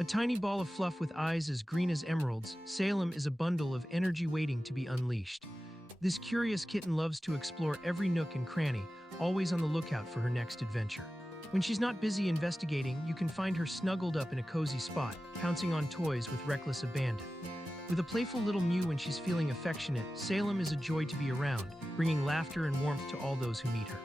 A tiny ball of fluff with eyes as green as emeralds, Salem is a bundle of energy waiting to be unleashed. This curious kitten loves to explore every nook and cranny, always on the lookout for her next adventure. When she's not busy investigating, you can find her snuggled up in a cozy spot, pouncing on toys with reckless abandon. With a playful little mew when she's feeling affectionate, Salem is a joy to be around, bringing laughter and warmth to all those who meet her.